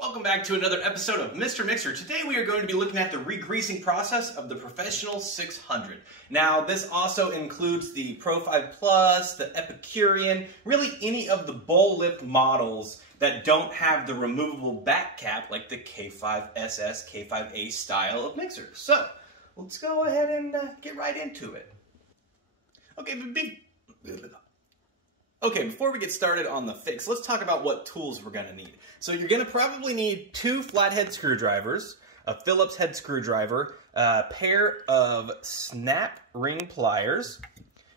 Welcome back to another episode of Mr. Mixer. Today we are going to be looking at the re-greasing process of the Professional 600. Now this also includes the Pro 5 Plus, the Epicurean, really any of the bowl lip models that don't have the removable back cap like the K5SS, K5A style of mixers. So let's go ahead and get right into it. Okay, before we get started on the fix, let's talk about what tools we're going to need. So you're going to probably need 2 flathead screwdrivers, a Phillips head screwdriver, a pair of snap ring pliers.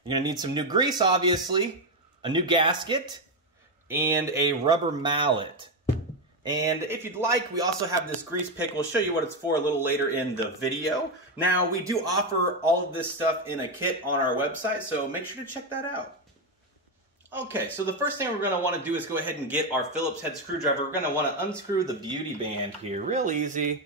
You're going to need some new grease, obviously, a new gasket, and a rubber mallet. And if you'd like, we also have this grease pick. We'll show you what it's for a little later in the video. Now, we do offer all of this stuff in a kit on our website, so make sure to check that out. Okay, so the first thing we're going to want to do is go ahead and get our Phillips head screwdriver. We're going to want to unscrew the beauty band here. Real easy.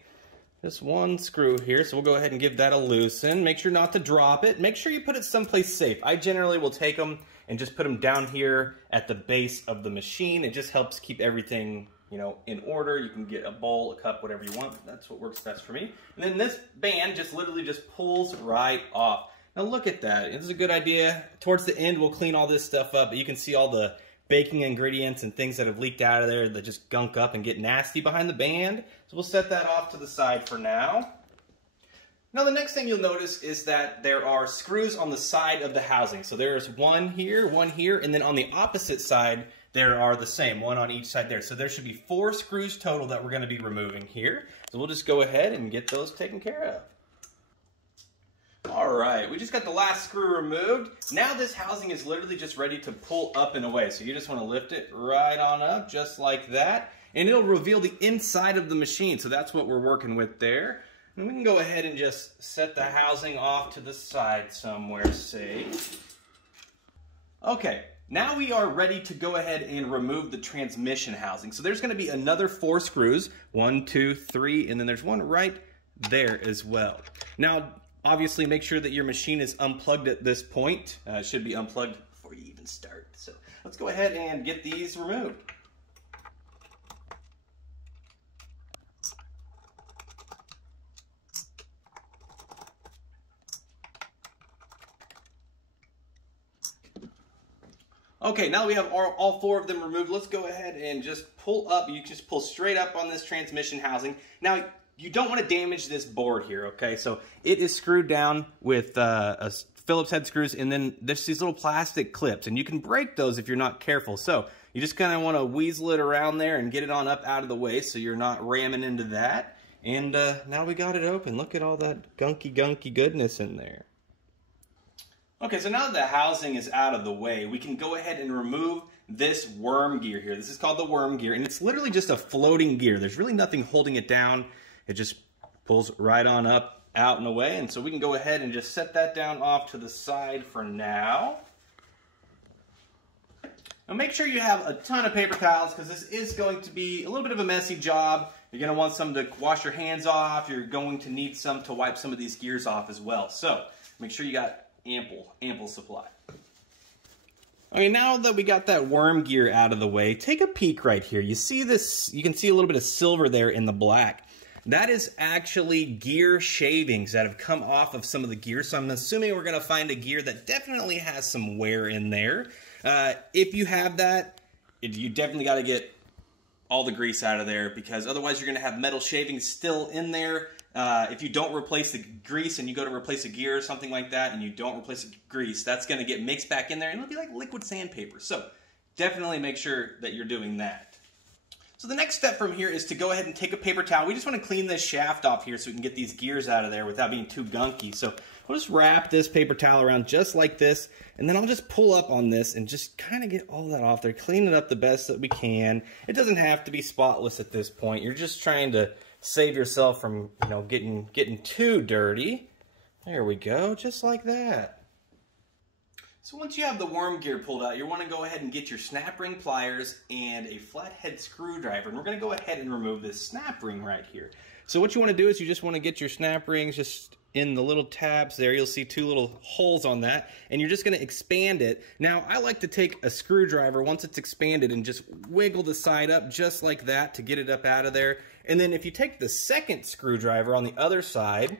Just one screw here, so we'll go ahead and give that a loosen. Make sure not to drop it. Make sure you put it someplace safe. I generally will take them and just put them down here at the base of the machine. It just helps keep everything, you know, in order. You can get a bowl, a cup, whatever you want. That's what works best for me. And then this band just literally just pulls right off. Now look at that. This is a good idea. Towards the end, we'll clean all this stuff up, but you can see all the baking ingredients and things that have leaked out of there that just gunk up and get nasty behind the band. So we'll set that off to the side for now. Now the next thing you'll notice is that there are screws on the side of the housing. So there's one here, and then on the opposite side, there are the same, one on each side there. So there should be 4 screws total that we're going to be removing here. So we'll just go ahead and get those taken care of. Alright, we just got the last screw removed. Now this housing is literally just ready to pull up and away. So you just want to lift it right on up, just like that. And it'll reveal the inside of the machine. So that's what we're working with there. And we can go ahead and just set the housing off to the side somewhere safe. Okay, now we are ready to go ahead and remove the transmission housing. So there's going to be another 4 screws. 1, 2, 3, and then there's one right there as well. Now, obviously, make sure that your machine is unplugged at this point. It should be unplugged before you even start. So let's go ahead and get these removed. Okay, now that we have all 4 of them removed, let's go ahead and just pull up. You just pull straight up on this transmission housing. Now, you don't want to damage this board here, okay? So it is screwed down with a Phillips head screws, and then there's these little plastic clips, and you can break those if you're not careful. So you just kind of want to weasel it around there and get it on up out of the way so you're not ramming into that. And now we got it open. Look at all that gunky goodness in there. Okay, so now that the housing is out of the way, we can go ahead and remove this worm gear here. This is called the worm gear, and it's literally just a floating gear. There's really nothing holding it down. It just pulls right on up, out and away, and so we can go ahead and just set that down off to the side for now. Now make sure you have a ton of paper towels because this is going to be a little bit of a messy job. You're going to want some to wash your hands off. You're going to need some to wipe some of these gears off as well. So make sure you got ample supply. Okay, now that we got that worm gear out of the way, take a peek right here. You see this, you can see a little bit of silver there in the black. That is actually gear shavings that have come off of some of the gear. So I'm assuming we're going to find a gear that definitely has some wear in there. If you have that, you definitely got to get all the grease out of there because otherwise you're going to have metal shavings still in there. If you don't replace the grease and you go to replace a gear or something like that and you don't replace the grease, that's going to get mixed back in there and it'll be like liquid sandpaper. So definitely make sure that you're doing that. So the next step from here is to go ahead and take a paper towel. We just want to clean this shaft off here so we can get these gears out of there without being too gunky. So we'll just wrap this paper towel around just like this, and then I'll just pull up on this and just kind of get all that off there, clean it up the best that we can. It doesn't have to be spotless at this point. You're just trying to save yourself from, you know, getting too dirty. There we go, just like that. So once you have the worm gear pulled out, you want to go ahead and get your snap ring pliers and a flathead screwdriver. And we're going to go ahead and remove this snap ring right here. So what you want to do is you just want to get your snap rings just in the little tabs there, you'll see two little holes on that, and you're just going to expand it. Now, I like to take a screwdriver once it's expanded and just wiggle the side up just like that to get it up out of there. And then if you take the second screwdriver on the other side,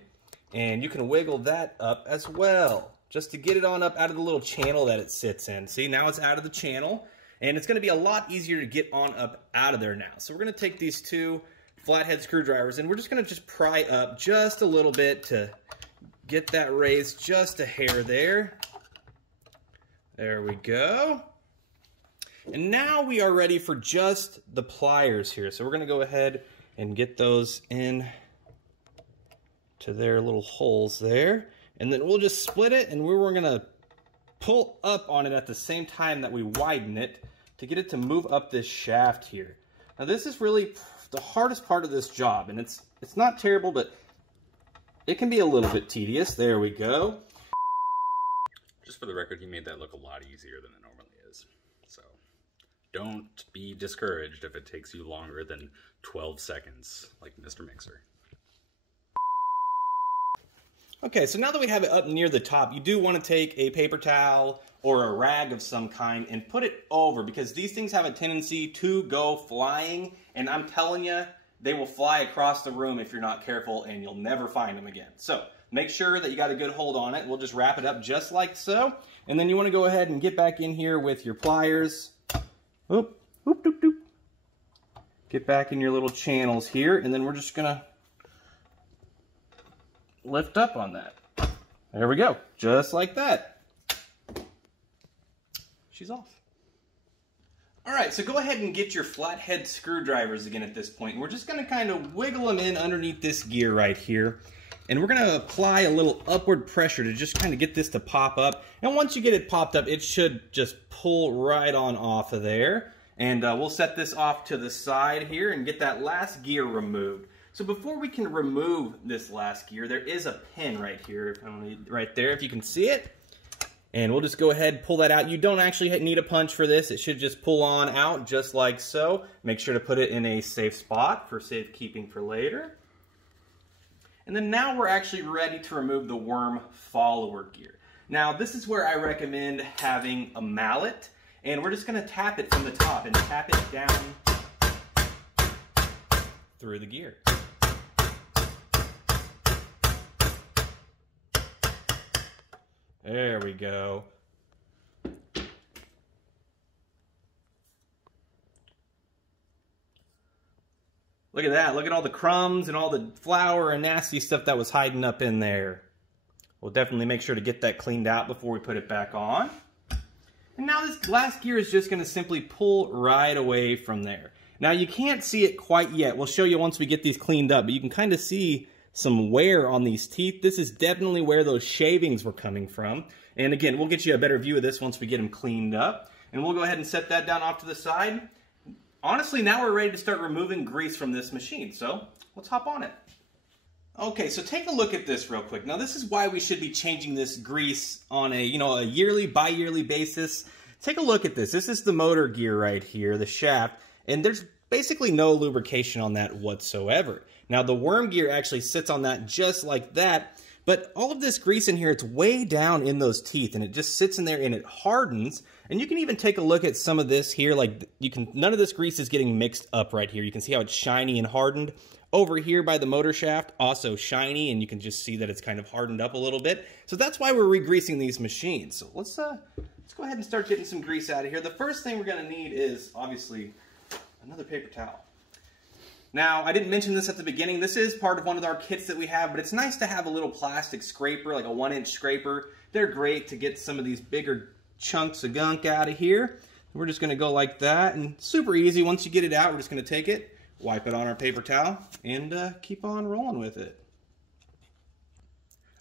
and you can wiggle that up as well, just to get it on up out of the little channel that it sits in. See, now it's out of the channel, and it's going to be a lot easier to get on up out of there now. So we're going to take these two flathead screwdrivers, and we're just going to just pry up just a little bit to get that raised just a hair there. There we go. And now we are ready for just the pliers here. So we're going to go ahead and get those in to their little holes there. And then we'll just split it, and we're going to pull up on it at the same time that we widen it to get it to move up this shaft here. Now this is really the hardest part of this job, and it's not terrible, but it can be a little bit tedious. There we go. Just for the record, he made that look a lot easier than it normally is. So don't be discouraged if it takes you longer than 12 seconds, like Mr. Mixer. Okay, so now that we have it up near the top, you do want to take a paper towel or a rag of some kind and put it over, because these things have a tendency to go flying, and I'm telling you, they will fly across the room if you're not careful, and you'll never find them again. So make sure that you got a good hold on it. We'll just wrap it up just like so, and then you want to go ahead and get back in here with your pliers. Oop, oop, doop, doop. Get back in your little channels here, and then we're just going to lift up on that. There we go, just like that. She's off. All right, so go ahead and get your flathead screwdrivers again at this point. We're just gonna kind of wiggle them in underneath this gear right here. And we're gonna apply a little upward pressure to just kind of get this to pop up. And once you get it popped up, it should just pull right on off of there. And we'll set this off to the side here and get that last gear removed. So before we can remove this last gear, there is a pin right here, right there, if you can see it. And we'll just go ahead and pull that out. You don't actually need a punch for this. It should just pull on out just like so. Make sure to put it in a safe spot for safekeeping for later. And then now we're actually ready to remove the worm follower gear. Now this is where I recommend having a mallet. And we're just going to tap it from the top and tap it down through the gear. There we go. Look at that. Look at all the crumbs and all the flour and nasty stuff that was hiding up in there. We'll definitely make sure to get that cleaned out before we put it back on. And now this last gear is just going to simply pull right away from there. Now you can't see it quite yet. We'll show you once we get these cleaned up, but you can kind of see some wear on these teeth. This is definitely where those shavings were coming from. And again, we'll get you a better view of this once we get them cleaned up. And we'll go ahead and set that down off to the side. Honestly, now we're ready to start removing grease from this machine. So let's hop on it. Okay, so take a look at this real quick. Now this is why we should be changing this grease on a, a yearly, bi-yearly basis. Take a look at this. This is the motor gear right here, the shaft. And there's basically no lubrication on that whatsoever. Now the worm gear actually sits on that just like that, but all of this grease in here, it's way down in those teeth, and it just sits in there and it hardens. And you can even take a look at some of this here, like none of this grease is getting mixed up right here. You can see how it's shiny and hardened. Over here by the motor shaft, also shiny, and you can just see that it's kind of hardened up a little bit. So that's why we're re-greasing these machines. So let's go ahead and start getting some grease out of here. The first thing we're gonna need is obviously another paper towel. Now, I didn't mention this at the beginning. This is part of one of our kits that we have, but it's nice to have a little plastic scraper, like a 1-inch scraper. They're great to get some of these bigger chunks of gunk out of here. We're just going to go like that, and super easy. Once you get it out, we're just going to take it, wipe it on our paper towel, and keep on rolling with it.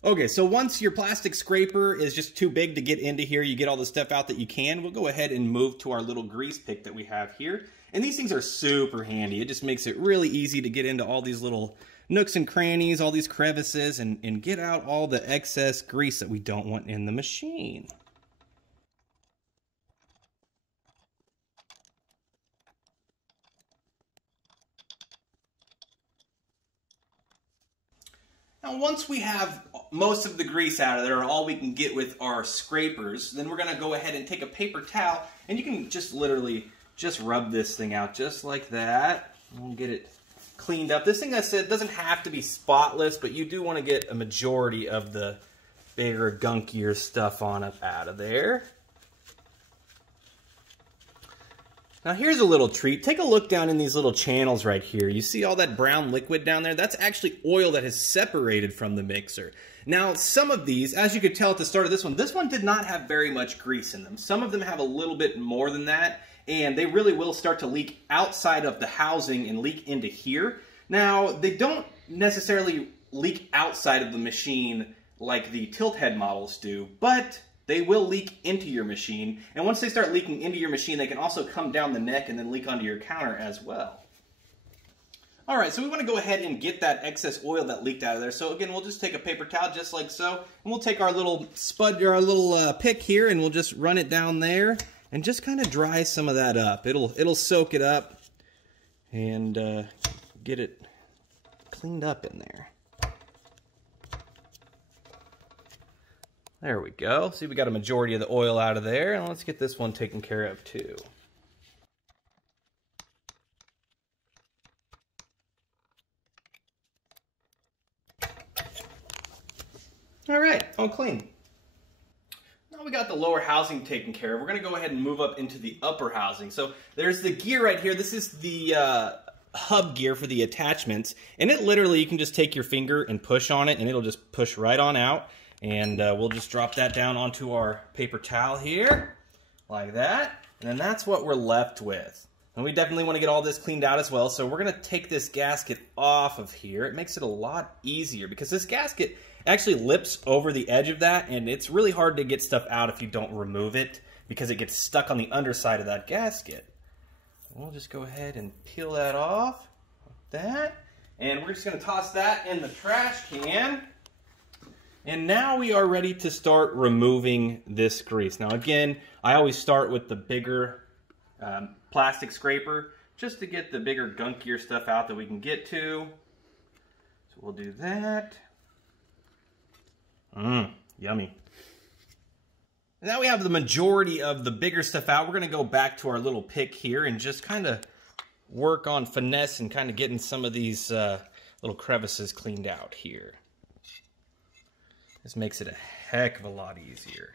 Okay, so once your plastic scraper is just too big to get into here, you get all the stuff out that you can, we'll go ahead and move to our little grease pick that we have here. And these things are super handy. It just makes it really easy to get into all these little nooks and crannies, all these crevices, and get out all the excess grease that we don't want in the machine. Now, once we have most of the grease out of there, or all we can get with our scrapers, then we're going to go ahead and take a paper towel, and you can just literally just rub this thing out just like that. We'll get it cleaned up. This thing, I said, doesn't have to be spotless, but you do want to get a majority of the bigger, gunkier stuff on up out of there. Now here's a little treat. Take a look down in these little channels right here. You see all that brown liquid down there? That's actually oil that has separated from the mixer. Now some of these, as you could tell at the start of this one did not have very much grease in them. Some of them have a little bit more than that, and they really will start to leak outside of the housing and leak into here. Now they don't necessarily leak outside of the machine like the tilt head models do, but they will leak into your machine, and once they start leaking into your machine, they can also come down the neck and then leak onto your counter as well. Alright, so we want to go ahead and get that excess oil that leaked out of there. So again, we'll just take a paper towel just like so, and we'll take our little spud, or our little pick here, and we'll just run it down there and just kind of dry some of that up. It'll soak it up and get it cleaned up in there. There we go. See, we got a majority of the oil out of there, and let's get this one taken care of too. All right, all clean. Now we got the lower housing taken care of. We're going to go ahead and move up into the upper housing. So there's the gear right here. This is the hub gear for the attachments, and it literally, you can just take your finger and push on it, and it'll just push right on out. And we'll just drop that down onto our paper towel here, like that. And then that's what we're left with. And we definitely want to get all this cleaned out as well. So we're going to take this gasket off of here. It makes it a lot easier because this gasket actually lips over the edge of that. And it's really hard to get stuff out if you don't remove it because it gets stuck on the underside of that gasket. We'll just go ahead and peel that off, like that. And we're just going to toss that in the trash can. And now we are ready to start removing this grease. Now again, I always start with the bigger plastic scraper just to get the bigger, gunkier stuff out that we can get to. So we'll do that. Yummy. Now we have the majority of the bigger stuff out. We're going to go back to our little pick here and just kind of work on finesse and kind of getting some of these little crevices cleaned out here. This makes it a heck of a lot easier.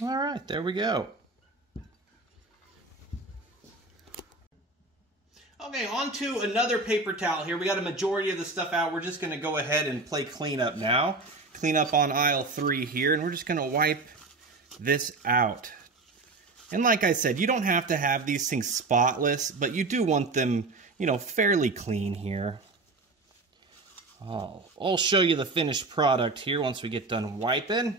All right, there we go. Okay, on to another paper towel here. We got a majority of the stuff out. We're just going to go ahead and play cleanup now. Clean up on aisle 3 here, and we're just going to wipe this out. And like I said, you don't have to have these things spotless, but you do want them, you know, fairly clean here. I'll show you the finished product here once we get done wiping.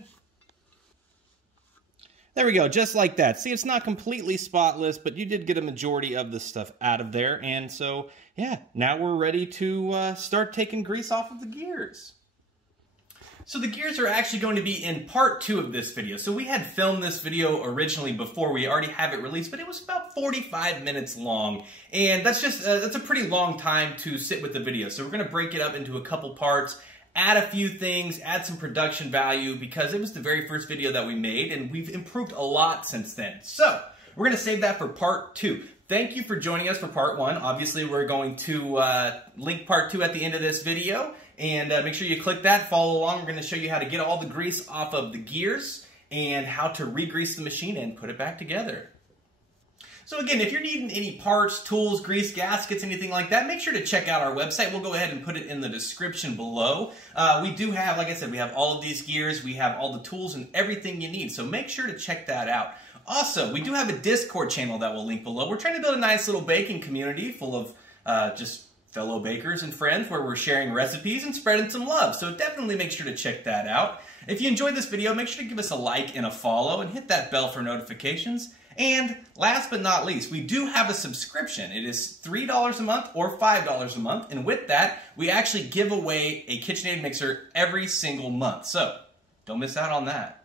There we go, just like that. See, it's not completely spotless, but you did get a majority of the stuff out of there. And so, yeah, now we're ready to start taking grease off of the gears. So the gears are actually going to be in part 2 of this video. So we had filmed this video originally before we already have it released, but it was about 45 minutes long. And that's just, that's a pretty long time to sit with the video. So we're going to break it up into a couple parts, add a few things, add some production value, because it was the very first video that we made, and we've improved a lot since then. So we're going to save that for part 2. Thank you for joining us for part 1. Obviously, we're going to link part 2 at the end of this video. And make sure you click that, follow along. We're going to show you how to get all the grease off of the gears and how to re-grease the machine and put it back together. So again, if you're needing any parts, tools, grease, gaskets, anything like that, make sure to check out our website. We'll go ahead and put it in the description below. We do have, like I said, we have all of these gears. We have all the tools and everything you need. So make sure to check that out. Also, we do have a Discord channel that we'll link below. We're trying to build a nice little baking community full of just fellow bakers and friends where we're sharing recipes and spreading some love. So definitely make sure to check that out. If you enjoyed this video, make sure to give us a like and a follow and hit that bell for notifications. And last but not least, we do have a subscription. It is $3 a month or $5 a month. And with that, we actually give away a KitchenAid mixer every single month. So don't miss out on that.